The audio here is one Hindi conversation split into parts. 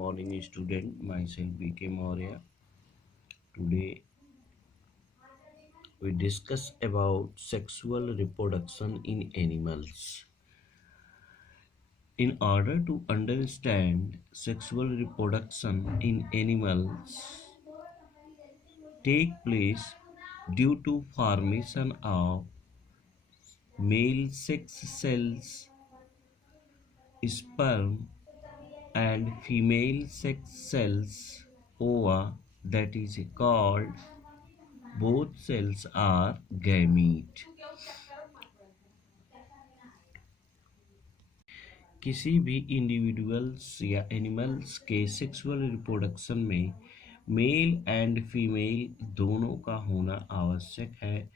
morning student, myself BK Maurya. Today we discuss about sexual reproduction in animals. In order to understand sexual reproduction in animals take place due to formation of male sex cells, sperm and female sex cells, ova, that is called both cells are gamete. किसी भी इंडिविजुअल्स या एनिमल्स के सेक्सुअल रिप्रोडक्शन में मेल एंड फीमेल दोनों का होना आवश्यक है,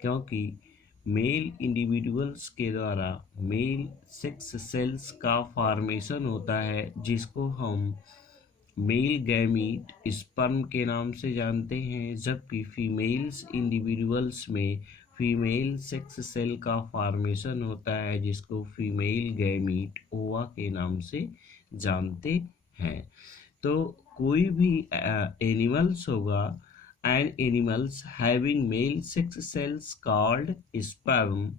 क्योंकि मेल इंडिविजुअल्स के द्वारा मेल सेक्स सेल्स का फॉर्मेशन होता है, जिसको हम मेल गैमीट स्पर्म के नाम से जानते हैं, जबकि फीमेल्स इंडिविजुअल्स में फीमेल सेक्स सेल का फॉर्मेशन होता है, जिसको फीमेल गैमीट ओवा के नाम से जानते हैं। तो कोई भी एनिमल्स होगा, and animals having male sex cells called sperm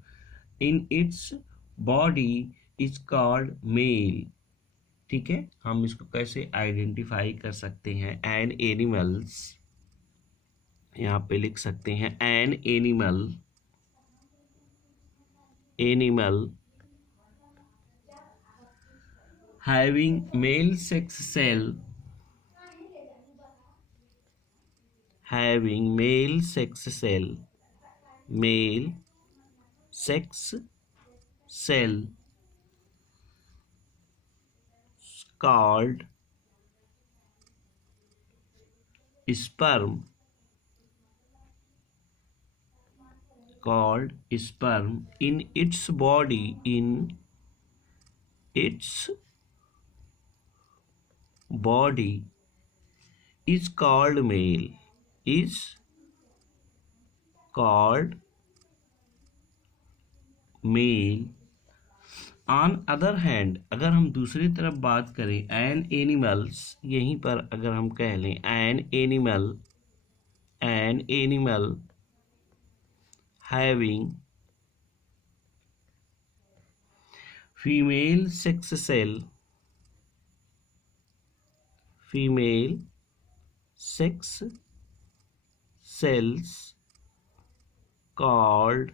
in its body is called male. ठीक है, हम इसको कैसे आइडेंटिफाई कर सकते हैं? एन एनिमल्स, यहाँ पे लिख सकते हैं an animal having male sex cell, having male sex cell called sperm, in its body is called male, on other hand, अगर हम दूसरी तरफ बात करें एन एनिमल्स, यहीं पर अगर हम कह लें N animal having female sex cells called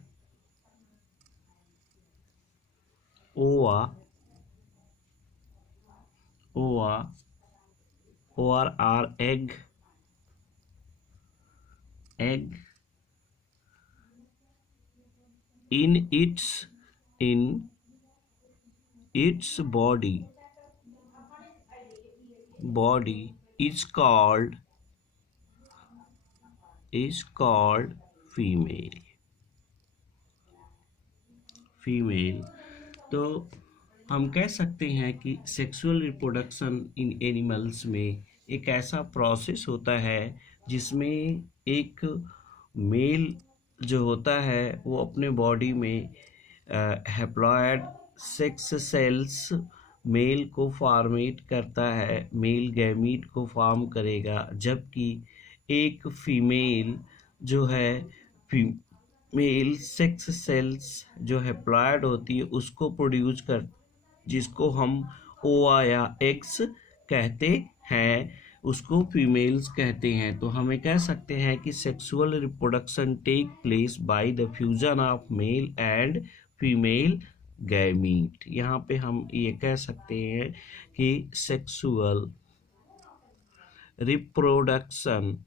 ova or are egg in its body is called female. तो हम कह सकते हैं कि सेक्सुअल रिप्रोडक्शन इन एनिमल्स में एक ऐसा प्रोसेस होता है जिसमें एक मेल जो होता है वो अपने बॉडी में हैप्लॉयड सेक्स सेल्स मेल को फॉर्मेट करता है, मेल गैमीट को फॉर्म करेगा, जबकि एक फीमेल जो है मेल सेक्स सेल्स जो हैप्लॉयड होती है उसको प्रोड्यूस कर, जिसको हम ओवा या एक्स कहते हैं, उसको फीमेल्स कहते हैं। तो हमें कह सकते हैं कि sexual reproduction take place by the fusion of male and female gamete. यहाँ पे हम ये कह सकते हैं कि सेक्सुअल रिप्रोडक्शन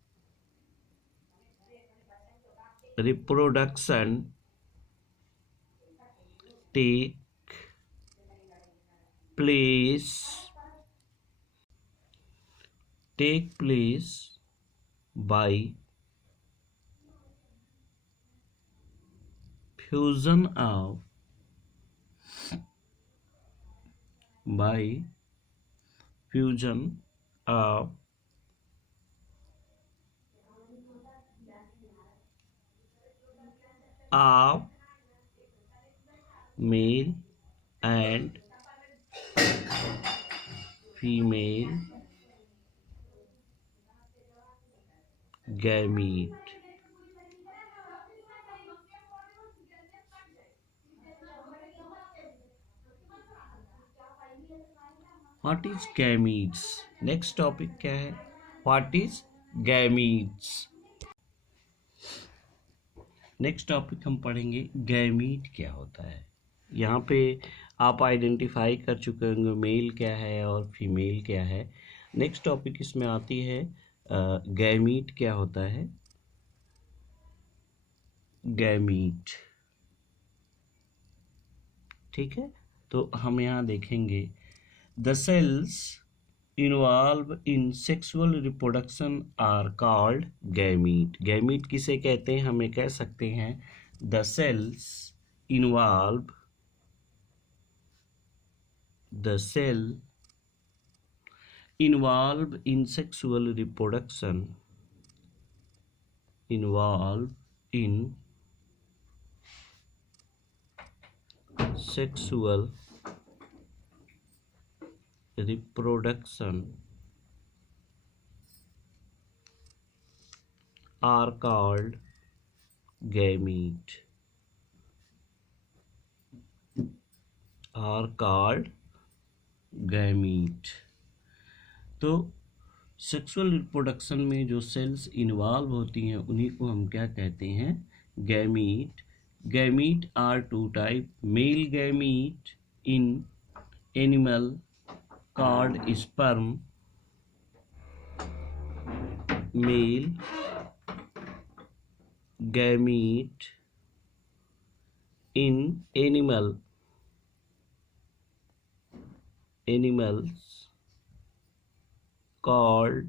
take place by fusion of male and female गैमीट। What is gametes? Next topic क्या है? What is gametes? Next topic हम पढ़ेंगे गैमीट क्या होता है। यहाँ पे आप आइडेंटिफाई कर चुके होंगे मेल क्या है और फीमेल क्या है। नेक्स्ट टॉपिक इसमें आती है गैमीट क्या होता है। गैमीट, ठीक है। तो हम यहाँ देखेंगे the cells involve in sexual reproduction are called gamete. Gamete किसे कहते हैं? हमें कह सकते हैं the cells involve, the cell involve in sexual reproduction, involve in sexual reproduction are called gamete, are called gamete। तो सेक्सुअल रिप्रोडक्शन में जो सेल्स इन्वॉल्व होती हैं उन्हीं को हम क्या कहते हैं? Gamete. Gamete are two type, male gamete in animal called sperm, male gamete in animals called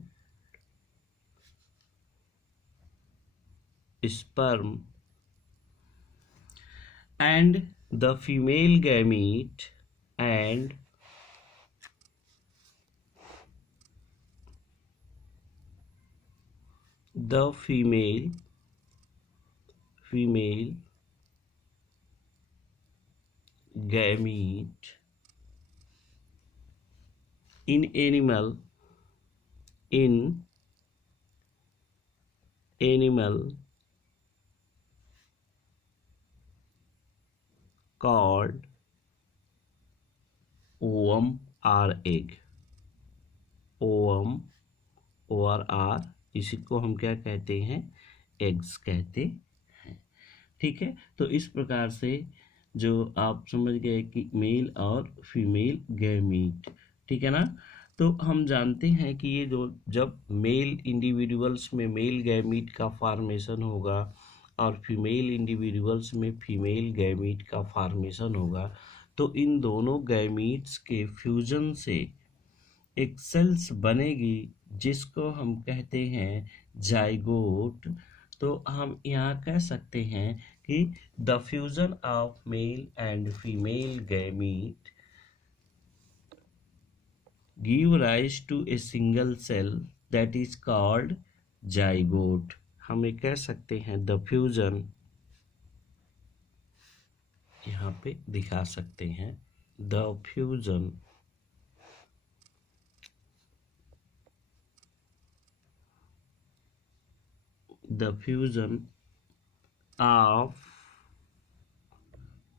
sperm, and the female gamete and the female gamete in animal called ovum or egg। ovum और आर, इसी को हम क्या कहते हैं? एग्स कहते हैं, ठीक है। तो इस प्रकार से जो आप समझ गए कि मेल और फीमेल गैमीट, ठीक है ना। तो हम जानते हैं कि ये जो जब मेल इंडिविजुअल्स में मेल गैमीट का फॉर्मेशन होगा और फीमेल इंडिविजुअल्स में फीमेल गैमीट का फॉर्मेशन होगा, तो इन दोनों गैमीट्स के फ्यूजन से एक सेल्स बनेगी जिसको हम कहते हैं जाइगोट। तो हम यहाँ कह सकते हैं कि the fusion of male and female gamete give rise to a single cell that is called zygote. हमें कह सकते हैं द फ्यूजन, यहाँ पे दिखा सकते हैं the fusion of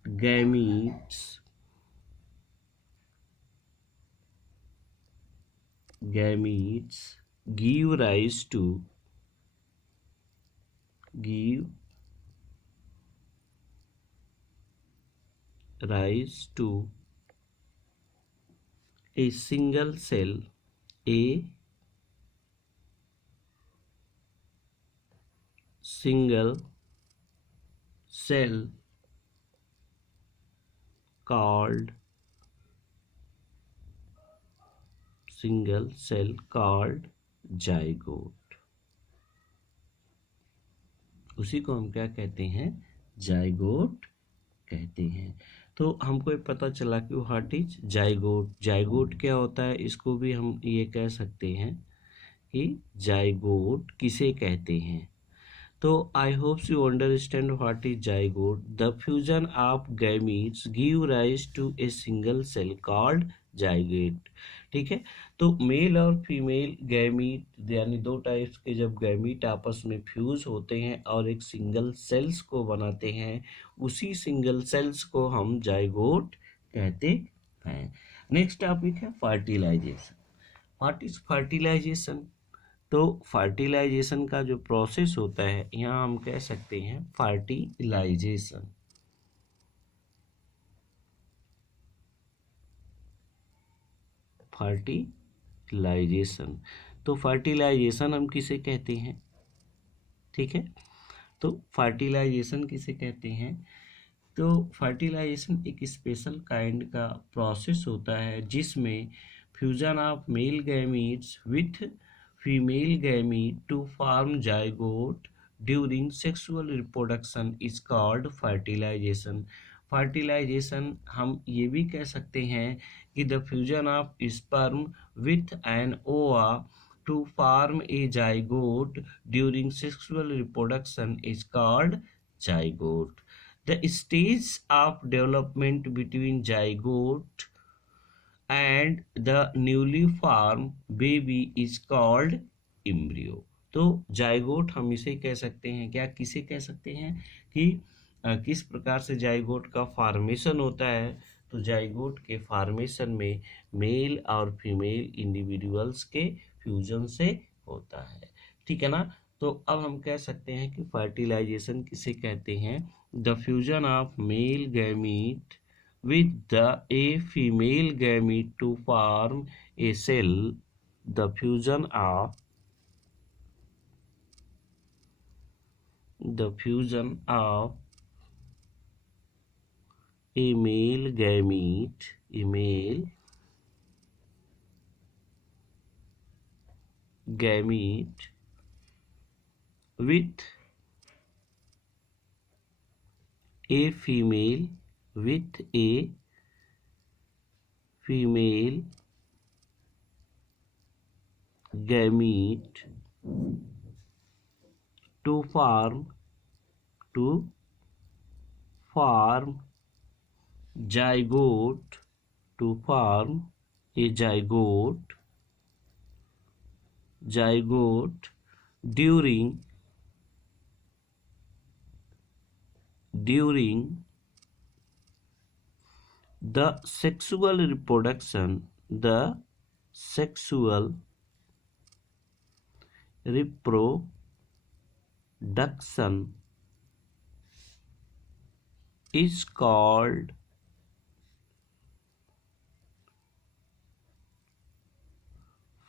gametes give rise to a single cell, a single cell called zygote. उसी को हम क्या कहते हैं? जाइगोट कहते हैं। तो हमको ये पता चला कि व्हाट इज जाइगोट। जाइगोट क्या होता है? इसको भी हम ये कह सकते हैं कि जाइगोट किसे कहते हैं। तो I hope you understand what is zygote. The fusion of gametes give rise to a single cell called zygote. ठीक है, तो मेल और फीमेल गैमीट यानी दो टाइप्स के जब गैमीट आपस में फ्यूज होते हैं और एक सिंगल सेल्स को बनाते हैं, उसी सिंगल सेल्स को हम जाइगोट कहते हैं। नेक्स्ट टॉपिक है फर्टिलाइजेशन। What is fertilisation? तो फर्टिलाइजेशन का जो प्रोसेस होता है, यहाँ हम कह सकते हैं फर्टिलाइजेशन। फर्टिलाइजेशन, तो फर्टिलाइजेशन हम किसे कहते हैं? ठीक है, तो फर्टिलाइजेशन किसे कहते हैं? तो फर्टिलाइजेशन एक स्पेशल काइंड का प्रोसेस होता है जिसमें fusion of male gametes with female gamete to form zygote during sexual reproduction is called fertilisation. Fertilisation हम ये भी कह सकते हैं कि the fusion of sperm with an ova to form a zygote during sexual reproduction is called zygote. The stage of development between zygote and the newly formed baby is called embryo. तो जाइगोट हम इसे कह सकते हैं, क्या किसे कह सकते हैं कि किस प्रकार से जाइगोट का फॉर्मेशन होता है? तो जाइगोट के फॉर्मेशन में मेल और फीमेल इंडिविजुअल्स के फ्यूजन से होता है। ठीक है ना, तो अब हम कह सकते हैं कि फर्टिलाइजेशन किसे कहते हैं? The fusion of male gamete with a female gamete to form a cell. The fusion of a male gamete with a female gamete to form zygote during the sexual reproduction is called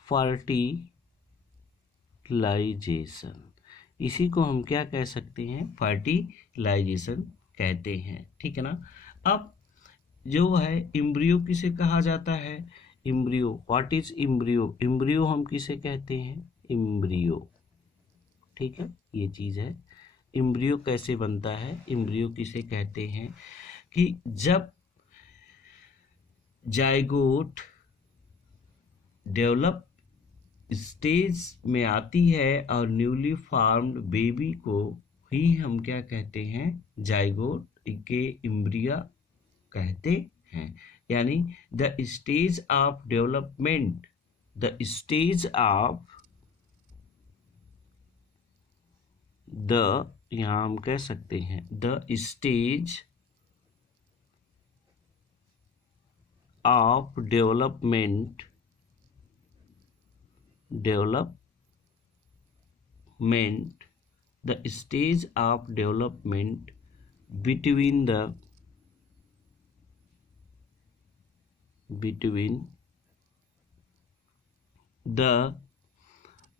fertilisation. इसी को हम क्या कह सकते हैं? फर्टिलाइजेशन कहते हैं। ठीक है ना, अब जो है इम्ब्रियो किसे कहा जाता है? Embryo, what is embryo? Embryo हम किसे कहते हैं? इम्ब्रियो, ठीक है, ये चीज है। इम्ब्रियो कैसे बनता है? इम्ब्रियो किसे कहते हैं कि जब जाइगोट डेवलप स्टेज में आती है और न्यूली फॉर्म्ड बेबी को ही हम क्या कहते हैं? जाइगोट के इम्ब्रिया कहते हैं। यानी द स्टेज ऑफ डेवलपमेंट, यहाँ हम कह सकते हैं the stage of development the stage of development between the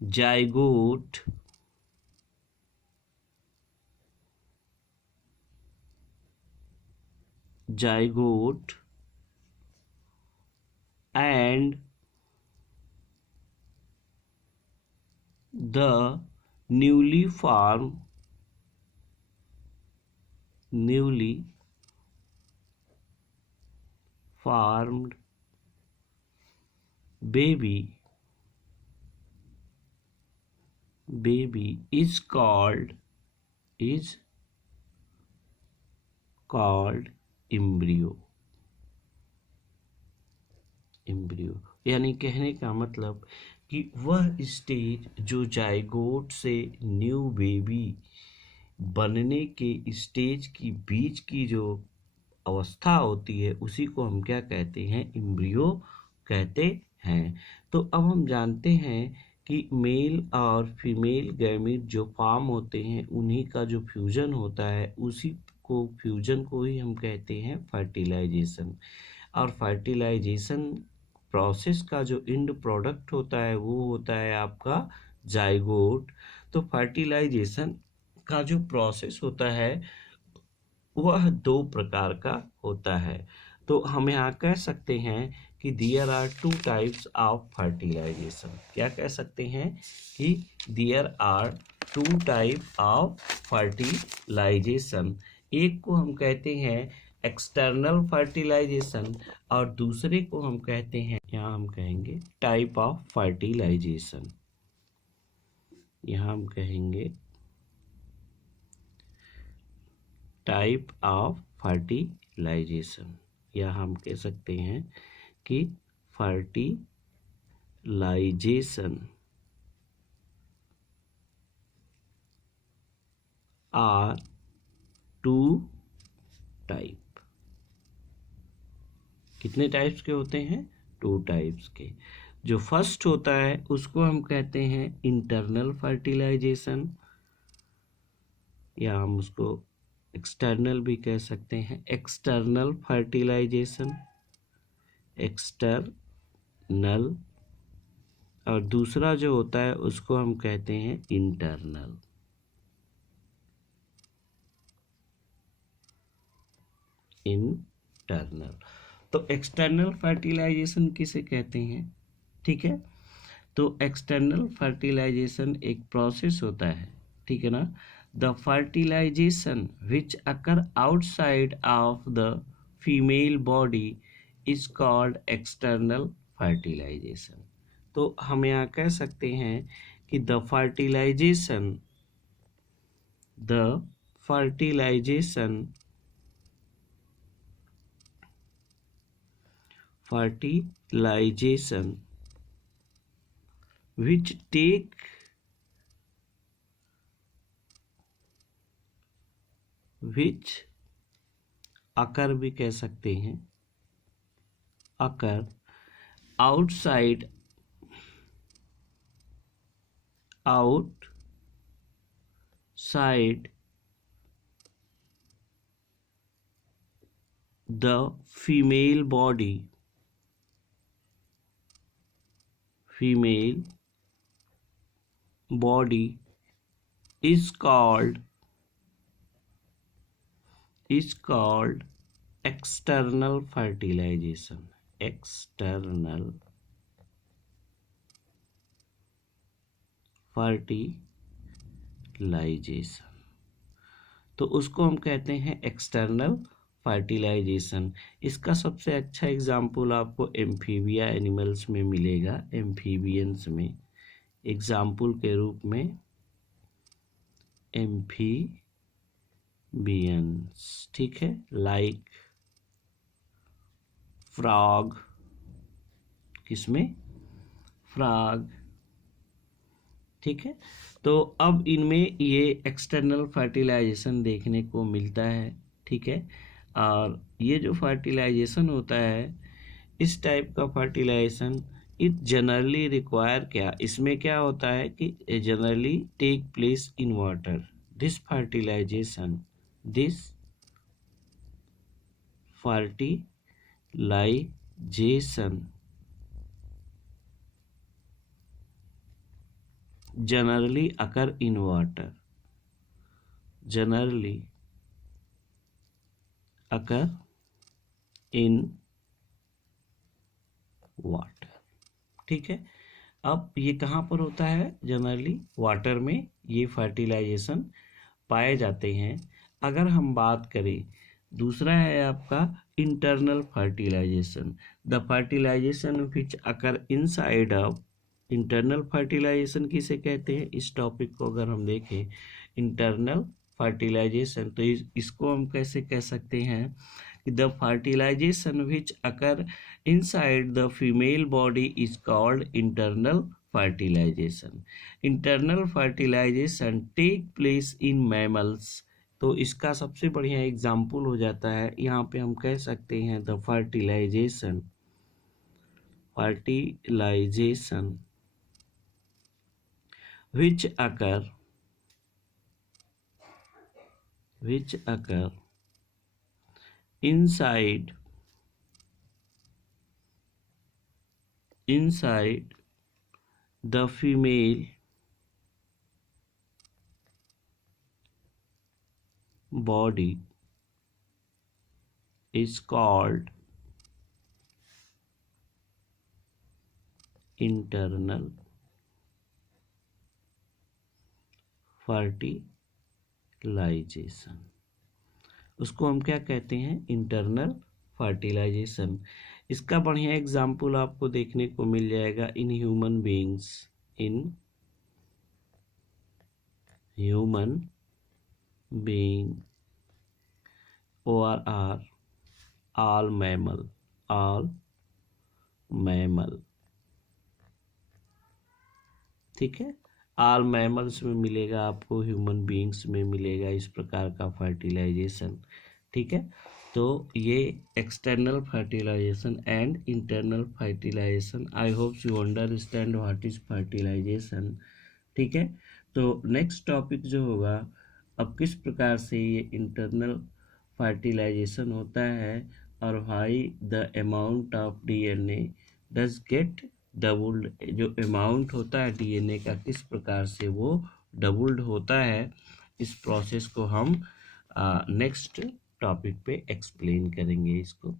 zygote and the newly formed baby is called embryo। Embryo, यानी कहने का मतलब कि वह स्टेज जो जाइगोट से न्यू बेबी बनने के स्टेज की बीच की जो अवस्था होती है उसी को हम क्या कहते हैं, एम्ब्रियो कहते हैं। तो अब हम जानते हैं कि मेल और फीमेल गैमीट जो फॉर्म होते हैं उन्हीं का जो फ्यूजन होता है उसी को फ्यूजन को ही हम कहते हैं फर्टिलाइजेशन। और फर्टिलाइजेशन प्रोसेस का जो एंड प्रोडक्ट होता है वो होता है आपका जाइगोट। तो फर्टिलाइजेशन का जो प्रोसेस होता है वह दो प्रकार का होता है। तो हम यहाँ कह सकते हैं कि there are two types of fertilisation. क्या कह सकते हैं कि there are two type of fertilisation. एक को हम कहते हैं एक्सटर्नल फर्टिलाइजेशन और दूसरे को हम कहते हैं, यहाँ हम कहेंगे टाइप ऑफ फर्टिलाइजेशन। यहाँ हम कहेंगे टाइप ऑफ फर्टिलाइजेशन, या हम कह सकते हैं कि फर्टिलाइजेशन आर टू टाइप। कितने टाइप्स के होते हैं, टू टाइप्स के। जो फर्स्ट होता है उसको हम कहते हैं इंटरनल फर्टिलाइजेशन, या हम उसको एक्सटर्नल भी कह सकते हैं, एक्सटर्नल फर्टिलाइजेशन, एक्सटर्नल। और दूसरा जो होता है उसको हम कहते हैं इंटरनल। इंटरनल। तो एक्सटर्नल फर्टिलाइजेशन किसे कहते हैं, ठीक है। तो एक्सटर्नल फर्टिलाइजेशन एक प्रोसेस होता है, ठीक है ना। The fertilisation which occur outside of the female body is called external fertilisation. तो हम यहाँ कह सकते हैं कि द फर्टिलाइजेशन which अकर भी कह सकते हैं, अकर outside the female body is called external fertilization। external fertilization, तो उसको हम कहते हैं एक्सटर्नल फर्टिलाइजेशन। इसका सबसे अच्छा एग्जाम्पल आपको एम्फीबिया एनिमल्स में मिलेगा, एम्फीबियंस में एग्जाम्पल के रूप में एम्फीबियंस, ठीक है, लाइक फ्रॉग, किसमें, फ्रॉग, ठीक है। तो अब इनमें ये एक्सटर्नल फर्टिलाइजेशन देखने को मिलता है, ठीक है। और ये जो फर्टिलाइजेशन होता है, इस टाइप का फर्टिलाइजेशन इट जनरली रिक्वायर, क्या इसमें क्या होता है कि generally take place in water. This fertilisation generally occur in water, ठीक है। अब ये कहाँ पर होता है, जनरली वाटर में ये फर्टिलाइजेशन पाए जाते हैं। अगर हम बात करें, दूसरा है आपका internal fertilisation, the fertilisation which occur inside of. Internal fertilisation किसे कहते हैं, इस टॉपिक को अगर हम देखें, इंटरनल फर्टिलाइजेशन, तो इसको हम कैसे कह सकते हैं The fertilization which occur inside the female body is called internal fertilization. Internal fertilization take place in mammals. तो इसका सबसे बढ़िया एग्जाम्पल हो जाता है, यहाँ पे हम कह सकते हैं the fertilization which occur inside the female body is called internal fertilisation. उसको हम क्या कहते हैं? Internal fertilisation. इसका बढ़िया एग्जाम्पल आपको देखने को मिल जाएगा in human beings, ORR all mammal, ठीक है। ऑल मैमल्स में मिलेगा आपको, ह्यूमन बीइंग्स में मिलेगा इस प्रकार का फर्टिलाइजेशन, ठीक है। तो ये external fertilisation and internal fertilisation, I hope you understand what is fertilisation, ठीक है। तो नेक्स्ट टॉपिक जो होगा, अब किस प्रकार से ये इंटरनल फर्टिलाइजेशन होता है और why the amount of DNA does get doubled, जो अमाउंट होता है DNA का किस प्रकार से वो डबल्ड होता है, इस प्रोसेस को हम नेक्स्ट टॉपिक पे एक्सप्लेन करेंगे इसको।